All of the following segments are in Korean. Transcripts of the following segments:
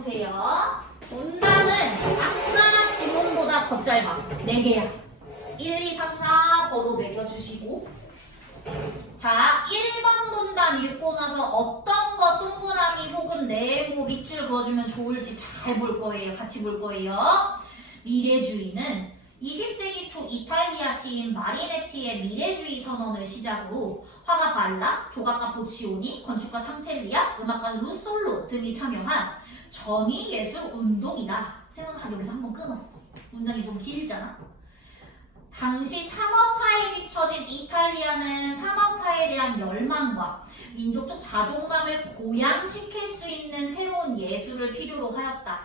보세요. 문단은 아까 지문보다 더 짧아. 4개야. 1, 2, 3, 4 번호 매겨주시고 자, 1번 문단 읽고 나서 어떤 거 동그라미 혹은 네모 밑줄 그어주면 좋을지 잘 볼 거예요. 같이 볼 거예요. 미래주의는 20세기 초 이탈리아 시인 마리네티의 미래주의 선언을 시작으로 화가 발라, 조각가 보치오니, 건축가 상텔리아, 음악가 루솔로 등이 참여한 전위 예술 운동이다. 생각하 여기서 한번 끊었어. 문장이 좀 길잖아. 당시 상업화에 비춰진 이탈리아는 상업화에 대한 열망과 민족적 자존감을 고양시킬 수 있는 새로운 예술을 필요로 하였다.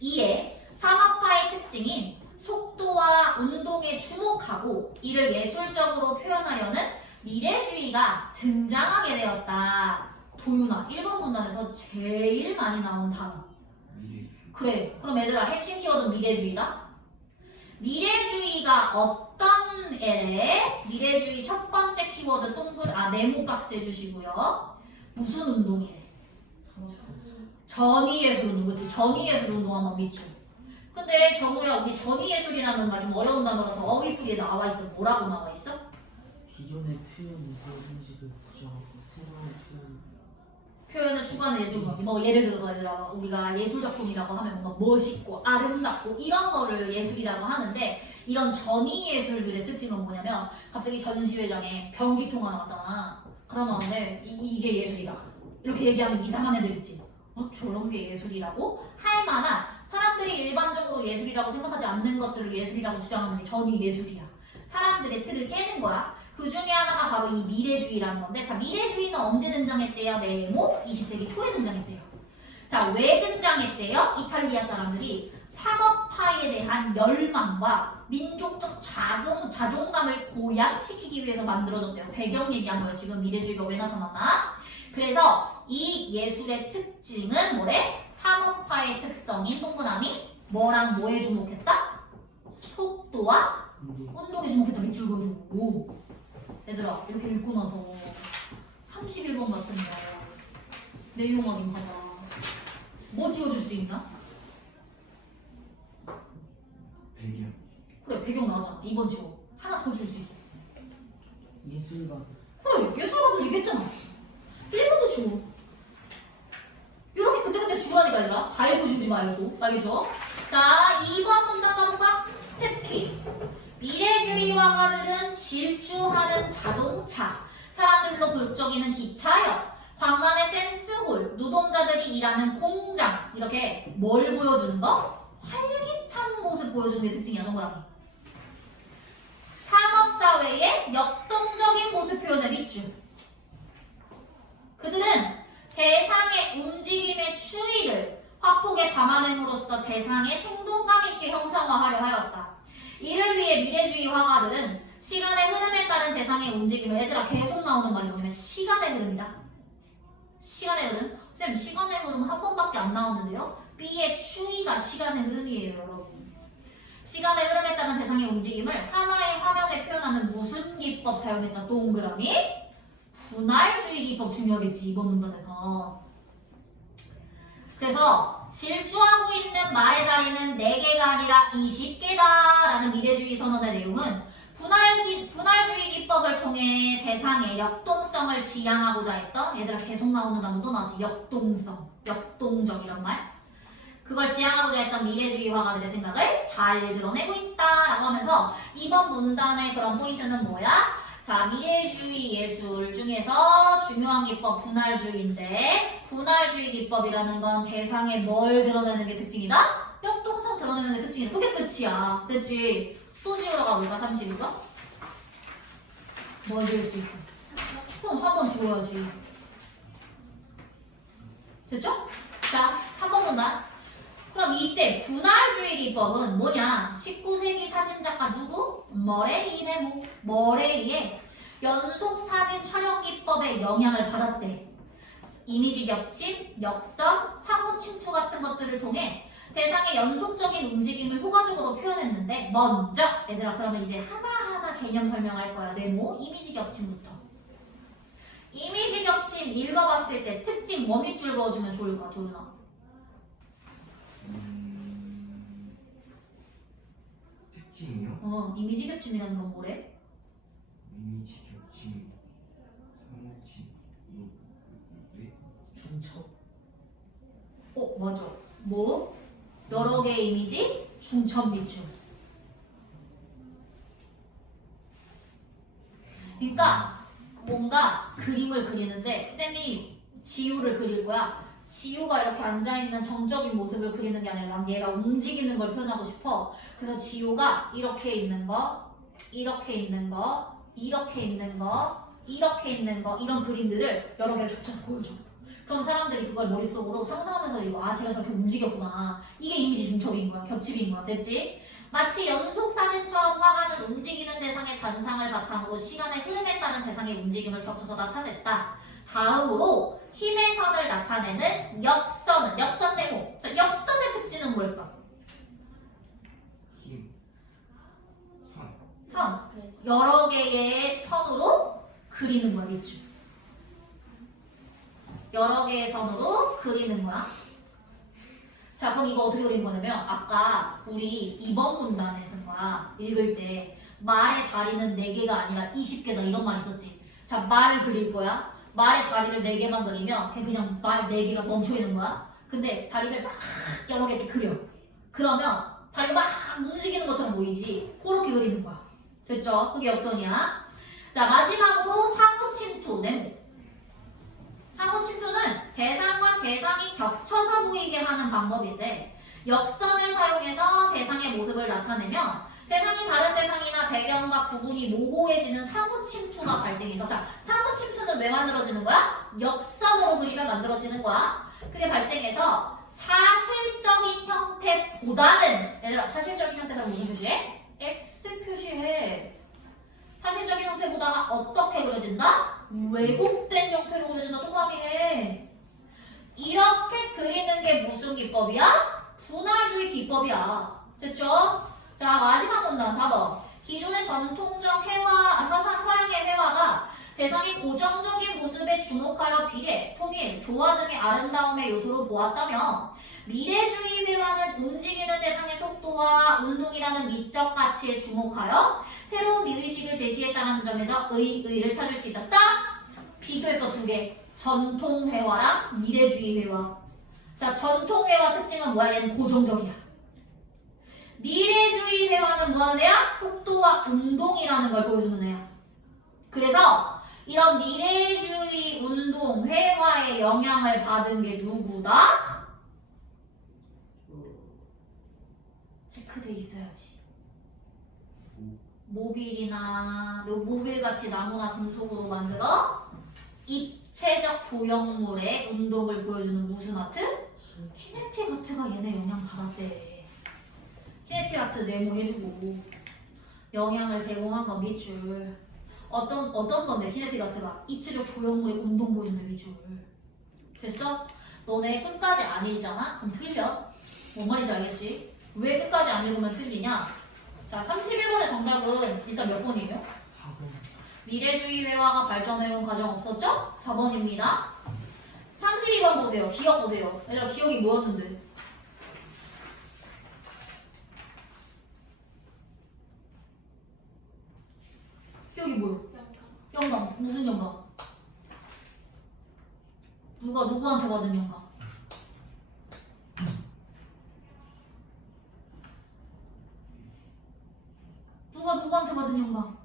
이에 상업화의 특징인 속도와 운동에 주목하고 이를 예술적으로 표현하려는 미래주의가 등장하게 되었다. 도윤아, 1번 문단에서 제일 많이 나온 단어. 그래. 그럼 얘들아, 핵심 키워드 미래주의다. 미래주의가 어떤 애래? 미래주의 첫 번째 키워드 동글, 아, 네모 박스 해주시고요. 무슨 운동이래? 전위예술 운동, 그치? 전위예술 운동 한번 밑줄. 근데 정우야, 우리 전위예술이라는 말 좀 어려운 단어라서 어휘풀이에 나와 있어. 뭐라고 나와 있어? 기존의 표현 이상 형식을 부정하고 새로운 표현 표현을 추구하는 예술 운동. 뭐 예를 들어서 얘들아, 우리가 예술 작품이라고 하면 뭔가 멋있고 아름답고 이런 거를 예술이라고 하는데 이런 전위 예술들의 특징은 뭐냐면 갑자기 전시회장에 변기통 하나 왔다나 나왔는데 이, 이게 예술이다. 이렇게 얘기하는 이상한 애들 있지. 어, 저런 게 예술이라고 할 만한 사람들이 일반적으로 예술이라고 생각하지 않는 것들을 예술이라고 주장하는 게 전위 예술이야. 사람들의 틀을 깨는 거야. 그 중에 하나가 바로 이 미래주의라는 건데, 자, 미래주의는 언제 등장했대요? 네모 20세기 초에 등장했대요. 자, 왜 등장했대요? 이탈리아 사람들이 상업화에 대한 열망과 민족적 자존, 자존감을 고양시키기 위해서 만들어졌대요. 배경 얘기한 거예요. 지금 미래주의가 왜 나타났나? 그래서 이 예술의 특징은 뭐래? 상업화의 특성인 동그라미 뭐랑 뭐에 주목했다? 속도와 근데 운동에 주목했다 밑줄 그어주고 얘들아 이렇게 읽고 나서 31번 같으면 내용 확인 봐봐. 뭐 지워줄 수 있나? 배경. 그래 배경 나왔잖아 2번 지워. 하나 더 줄 수 있어. 예술가. 그래 예술가들 얘기했잖아. 1번도 지워. 이렇게 그때그때 지우라니까 얘들아. 다 읽어주지 말고. 알겠죠? 자 2번 문단 가볼까? 특히 화가들은 질주하는 자동차, 사람들로 굴적이는 기차역, 광만의 댄스홀, 노동자들이 일하는 공장 이렇게 뭘 보여주는 거? 활기찬 모습 보여주는 게 특징이야 동그라미. 산업사회의 역동적인 모습 표현의 밑줄. 그들은 대상의 움직임의 추이를 화폭에 담아냄으로써 대상의 생동감 있게 형상화하려 하였다. 이를 위해 미래주의 화가들은 시간의 흐름에 따른 대상의 움직임을 얘들아 계속 나오는 말이 뭐냐면 시간의 흐름이다. 시간의 흐름? 쌤 시간의 흐름 한 번밖에 안 나오는데요. B의 추이가 시간의 흐름이에요 여러분. 시간의 흐름에 따른 대상의 움직임을 하나의 화면에 표현하는 무슨 기법 사용했다 동그라미? 분할주의 기법 중요하겠지 이번 문단에서. 그래서 질주하고 있는 말의 다리는 4개가 아니라 20개다 라는 미래주의 선언의 내용은 분할기, 분할주의 기법을 통해 대상의 역동성을 지향하고자 했던 얘들아 계속 나오는 단어도 나지 역동성, 역동적 이런 말 그걸 지향하고자 했던 미래주의 화가들의 생각을 잘 드러내고 있다 라고 하면서 이번 문단의 그런 포인트는 뭐야? 자, 미래주의 예술 중에서 중요한 기법 분할주의인데 분할주의 기법이라는 건 대상에 뭘 드러내는 게 특징이다? 역동성 드러내는 게 특징이다. 그게 끝이야. 됐지? 또 지우러 가볼까? 32번? 뭘 지울 수 있어? 그럼 3번 지워야지. 됐죠? 자, 3번 문단. 그럼 이때 분할주의 기법은 뭐냐? 19세기 사진작가 누구? 머레이네 머레이의 연속 사진 촬영 기법의 영향을 받았대. 이미지 겹침, 역선, 상호 침투 같은 것들을 통해 대상의 연속적인 움직임을 효과적으로 표현했는데 먼저 얘들아 그러면 이제 하나하나 개념 설명할 거야. 네모 이미지 겹침부터. 이미지 겹침 읽어봤을 때 특징 뭐 밑줄 그어주면 좋을까 도윤아? 음, 특징이요? 어, 이미지 겹침이라는 건 뭐래? 이미지 겹침 상호치 뭐 왜? 중첩 어, 맞아. 뭐? 여러 개의 이미지 밑줄. 그러니까 뭔가 그림을 그리는데 쌤이 지우를 그릴 거야. 지우가 이렇게 앉아있는 정적인 모습을 그리는 게 아니라 난 얘가 움직이는 걸 표현하고 싶어. 그래서 지우가 이렇게 있는 거, 이렇게 있는 거, 이렇게 있는 거, 이렇게 있는 거 이런 그림들을 여러 개를 겹쳐서 보여줘. 그럼 사람들이 그걸 머릿속으로 상상하면서 이거 아 제가 저렇게 움직였구나. 이게 이미지 중첩인 거야. 겹침인 거야. 됐지? 마치 연속 사진처럼 화가는 움직이는 대상의 잔상을 바탕으로 시간의 흐름에 따른 대상의 움직임을 겹쳐서 나타냈다. 다음으로 힘의 선을 나타내는 역선은 역선 네모. 자, 역선의 특징은 뭘까? 힘 선. 선. 여러 개의 선으로 그리는 거야, 밑줄. 여러 개의 선으로 그리는 거야. 자, 그럼 이거 어떻게 그리는 거냐면, 아까 우리 2번 문단에 쓴 거야. 읽을 때, 말의 다리는 4개가 아니라 20개다, 이런 말 있었지. 자, 말을 그릴 거야. 말의 다리를 4개만 그리면, 걔 그냥 말 4개가 멈춰 있는 거야. 근데 다리를 막 여러 개 이렇게 그려. 그러면, 다리가 막 움직이는 것처럼 보이지. 그렇게 그리는 거야. 됐죠? 그게 역선이야. 자, 마지막으로 상호 침투, 네모. 상호 침투는 대상과 대상이 겹쳐서 보이게 하는 방법인데, 역선을 사용해서 대상의 모습을 나타내면 대상이 다른 대상이나 배경과 구분이 모호해지는 상호 침투가 발생해서 자, 상호 침투는 왜 만들어지는 거야? 역선으로 그리면 만들어지는 거야. 그게 발생해서 사실적인 형태보다는 얘들아 사실적인 형태가 무슨 표시해? X 표시해. 사실적인 형태보다가 어떻게 그려진다? 왜곡된 형태로 그려진다. 동그라미 해. 이렇게 그리는 게 무슨 기법이야? 분할주의 기법이야. 됐죠? 자, 마지막 문단 4번. 기존의 전통적 회화, 아, 서- 서양의 회화가 대상이 모습에 주목하여 비례, 통일, 조화 등의 아름다움의 요소로 보았다면 미래주의 회화는 움직이는 대상의 속도와 운동이라는 미적 가치에 주목하여 새로운 미의식을 제시했다는 점에서 의의를 찾을 수 있다. 스탑! 비교해서 두 개. 전통 회화랑 미래주의 회화. 자, 전통 회화 특징은 뭐야? 얘는 고정적이야. 미래주의 회화는 뭐 하는 애야? 속도와 운동이라는 걸 보여주는 애야. 그래서 이런 미래주의 운동 회화의 영향을 받은 게 누구다? 체크돼 있어야지. 모빌이나 요 모빌같이 나무나 금속으로 만들어 입체적 조형물의 운동을 보여주는 무슨 아트? 키네틱 아트가 얘네 영향 받았대. 키네틱 아트 네모 해주고 영향을 제공한 건 밑줄. 어떤 어떤 건데 키네틱 아트가 입체적 조형물의 운동 보여주는 밑줄. 됐어? 너네 끝까지 안 읽잖아? 그럼 틀려. 뭔 말인지 알겠지? 왜 끝까지 안 읽으면 틀리냐? 자, 31번의 정답은 일단 몇 번이에요? 4번 미래주의 회화가 발전해온 과정 없었죠? 4번입니다. 32번 보세요. 기억 보세요. 얘들아, 기억이 뭐였는데? 기억이 뭐요? 영감. 무슨 영감? 누가 누구한테 받은 영감? 누가 누구한테 받은 영감?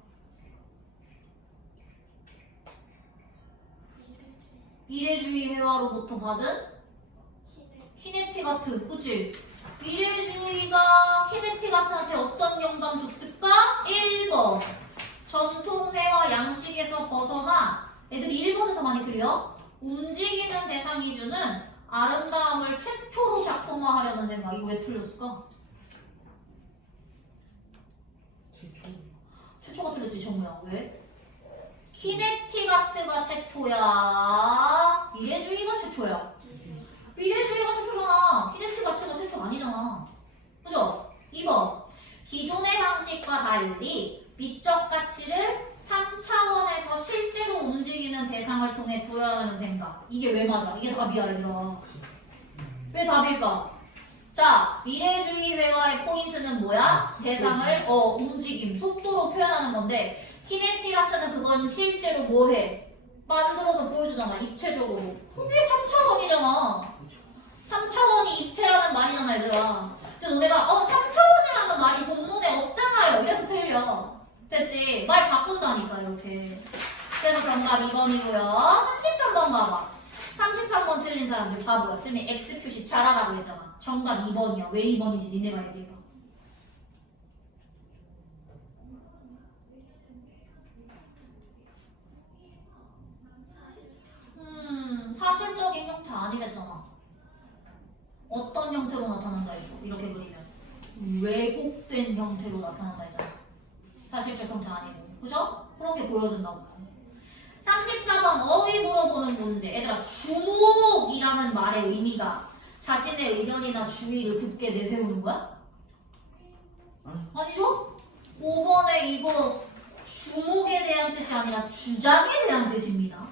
미래주의 회화로부터 받은 키네틱 아트, 그치? 미래주의가 키네틱 아트한테 어떤 영감 줬을까? 1번 전통 회화 양식에서 벗어나 애들이 들려? 움직이는 대상이 주는 아름다움을 최초로 작품화하려는 생각 이거 왜 틀렸을까? 최초 최초가 틀렸지 정우야 왜? 키네틱 아트가 최초야 미래주의가 최초야 미래주의가 최초잖아 키네틱 아트가 최초 아니잖아 그죠? 2번 기존의 방식과 달리 미적 가치를 3차원에서 실제로 움직이는 대상을 통해 구현하는 생각 이게 왜 맞아? 이게 답이야 얘들아 왜 답일까? 자, 미래주의 회화의 포인트는 뭐야? 대상을 어 움직임, 속도로 표현하는 건데 키네틱 아트는 그건 실제로 뭐해? 만들어서 보여주잖아, 입체적으로. 그게 3차원이잖아. 그렇죠. 3차원이 입체라는 말이잖아, 얘들아. 근데 너네가 어 3차원이라는 말이 본문에 없잖아요. 이래서 틀려. 됐지? 말 바꾼다니까 이렇게. 그래서 정답 2번이고요. 33번 봐봐. 33번 틀린 사람들 바보야. 쌤이 X 표시 잘하라고 했잖아. 정답 2번이야. 왜 2번이지? 니네가 얘기해봐. 음, 사실적인 형태 아니랬잖아. 어떤 형태로 나타난다 했어? 이렇게 그리면. 왜곡된 형태로 나타난다 했잖아. 사실적 형태 아니고. 그죠? 그런 게 보여준다고. 34번 어휘 물어보는 문제. 얘들아, 주목이라는 말의 의미가 자신의 의견이나 주의를 굳게 내세우는 거야? 아니. 아니죠? 5번에 이거 주목에 대한 뜻이 아니라 주장에 대한 뜻입니다.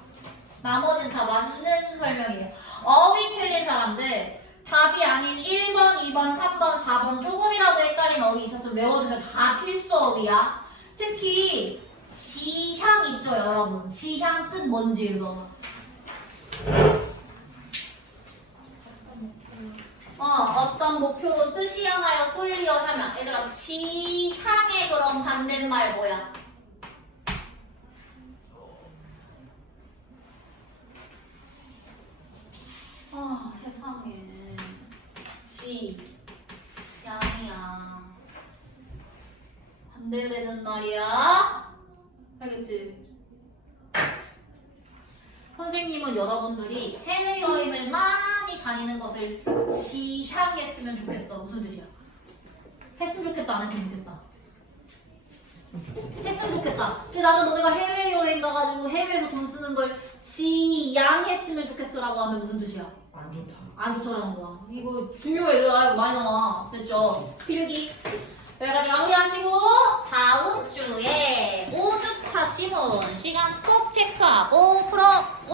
나머지는 다 맞는 설명이에요. 어휘 틀린 사람들 답이 아닌 1번, 2번, 3번, 4번 조금이라도 헷갈린 어휘 있어서 외워주면 다 필수 어휘야. 특히 지향 있죠 여러분. 지향 뜻 뭔지 읽어봐. 어, 어떤 목표로 뜻이 향하여 쏠리어 하면 얘들아 지향의 그런 반대말 뭐야? 아 세상에 지 양이야 반대되는 말이야 알겠지? 선생님은 여러분들이 해외여행을 많이 다니는 것을 지향했으면 좋겠어. 무슨 뜻이야? 했으면 좋겠다, 안 했으면 좋겠다. 했으면 좋겠다. 근데 나는 너네가 해외여행 가가지고 해외에서 돈 쓰는 걸 지양했으면 좋겠어라고 하면 무슨 뜻이야? 안 좋다. 안 좋더라는 거야. 이거 중요해. 이거 많이 나와. 됐죠? 필기. 여기까지 마무리하시고 다음 주에 5주차 지문 시간 꼭 체크하고 풀어.